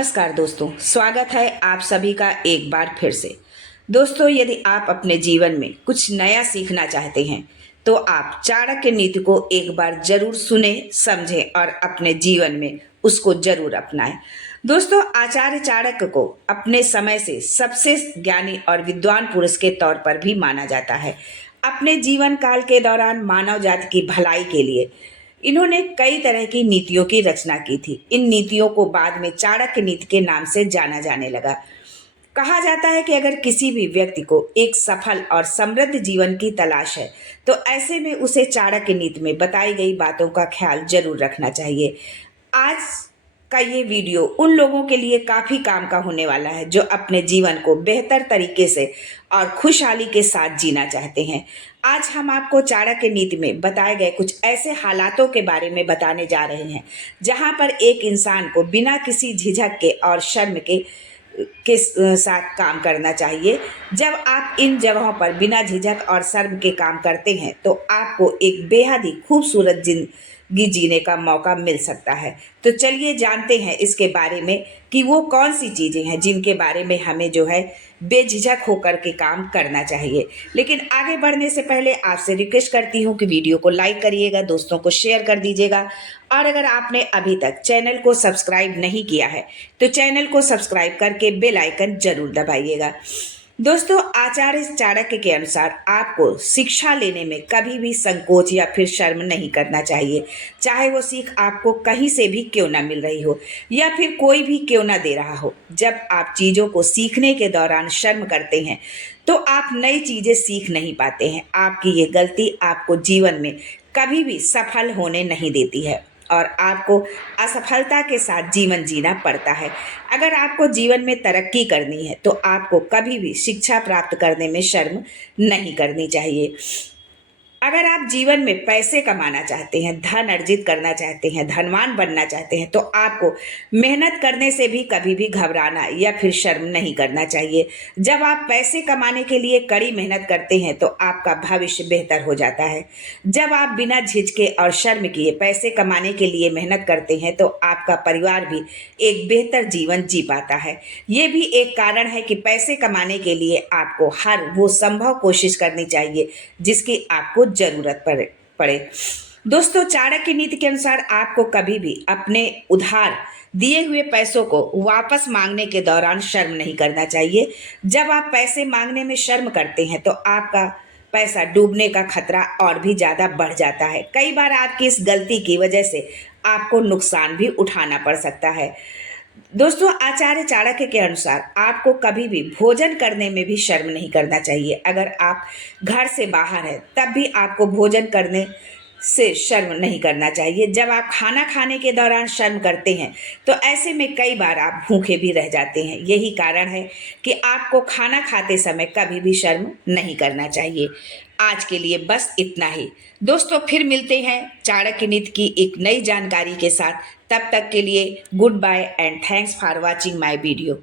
नमस्कार दोस्तों, स्वागत है आप सभी का एक बार फिर से। दोस्तों, यदि आप अपने जीवन में कुछ नया सीखना चाहते हैं तो आप चाणक्य नीति को एक बार जरूर सुने, समझें और अपने जीवन में उसको जरूर अपनाएं। दोस्तों, आचार्य चाणक्य को अपने समय से सबसे ज्ञानी और विद्वान पुरुष के तौर पर भी माना जाता है। अपने जीवन काल के दौरान मानव जाति की भलाई के लिए इन्होंने कई तरह की नीतियों की रचना की थी। इन नीतियों को बाद में चाणक्य नीति के नाम से जाना जाने लगा। कहा जाता है कि अगर किसी भी व्यक्ति को एक सफल और समृद्ध जीवन की तलाश है तो ऐसे में उसे चाणक्य नीति में बताई गई बातों का ख्याल जरूर रखना चाहिए। आज का ये वीडियो उन लोगों के लिए काफी काम का होने वाला है जो अपने जीवन को बेहतर तरीके से और खुशहाली के साथ जीना चाहते हैं। आज हम आपको चाणक्य नीति में बताए गए कुछ ऐसे हालातों के बारे में बताने जा रहे हैं जहां पर एक इंसान को बिना किसी झिझक के और शर्म के साथ काम करना चाहिए। जब आप इन जगहों पर बिना झिझक और शर्म के काम करते हैं तो आपको एक बेहद ही खूबसूरत जिंदगी जीने का मौका मिल सकता है। तो चलिए जानते हैं इसके बारे में कि वो कौन सी चीज़ें हैं जिनके बारे में हमें जो है बेझिझक होकर के काम करना चाहिए। लेकिन आगे बढ़ने से पहले आपसे रिक्वेस्ट करती हूँ कि वीडियो को लाइक करिएगा, दोस्तों को शेयर कर दीजिएगा और अगर आपने अभी तक चैनल को सब्सक्राइब नहीं किया है तो चैनल को सब्सक्राइब करके बेल आइकन जरूर दबाइएगा। दोस्तों, आचार्य चाणक्य के अनुसार आपको शिक्षा लेने में कभी भी संकोच या फिर शर्म नहीं करना चाहिए, चाहे वो सीख आपको कहीं से भी क्यों ना मिल रही हो या फिर कोई भी क्यों ना दे रहा हो। जब आप चीज़ों को सीखने के दौरान शर्म करते हैं तो आप नई चीज़ें सीख नहीं पाते हैं। आपकी ये गलती आपको जीवन में कभी भी सफल होने नहीं देती है और आपको असफलता के साथ जीवन जीना पड़ता है। अगर आपको जीवन में तरक्की करनी है तो आपको कभी भी शिक्षा प्राप्त करने में शर्म नहीं करनी चाहिए। अगर आप जीवन में पैसे कमाना चाहते हैं, धन अर्जित करना चाहते हैं, धनवान बनना चाहते हैं तो आपको मेहनत करने से भी कभी भी घबराना या फिर शर्म नहीं करना चाहिए। जब आप पैसे कमाने के लिए कड़ी मेहनत करते हैं तो आपका भविष्य बेहतर हो जाता है। जब आप बिना झिझके और शर्म किए पैसे कमाने के लिए मेहनत करते हैं तो आपका परिवार भी एक बेहतर जीवन जी पाता है। ये भी एक कारण है कि पैसे कमाने के लिए आपको हर वो संभव कोशिश करनी चाहिए जिसकी आपको जरूरत पड़े। दोस्तों, चाणक्य नीति के अनुसार आपको कभी भी अपने उधार दिए हुए पैसों को वापस मांगने के दौरान शर्म नहीं करना चाहिए। जब आप पैसे मांगने में शर्म करते हैं तो आपका पैसा डूबने का खतरा और भी ज्यादा बढ़ जाता है। कई बार आपकी इस गलती की वजह से आपको नुकसान भी उठाना पड़ सकता है। दोस्तों, आचार्य चाणक्य के अनुसार आपको कभी भी भोजन करने में भी शर्म नहीं करना चाहिए। अगर आप घर से बाहर हैं तब भी आपको भोजन करने से शर्म नहीं करना चाहिए। जब आप खाना खाने के दौरान शर्म करते हैं तो ऐसे में कई बार आप भूखे भी रह जाते हैं। यही कारण है कि आपको खाना खाते समय कभी भी शर्म नहीं करना चाहिए। आज के लिए बस इतना ही दोस्तों, फिर मिलते हैं चाणक्य नीति की एक नई जानकारी के साथ। तब तक के लिए good bye and thanks for watching my video.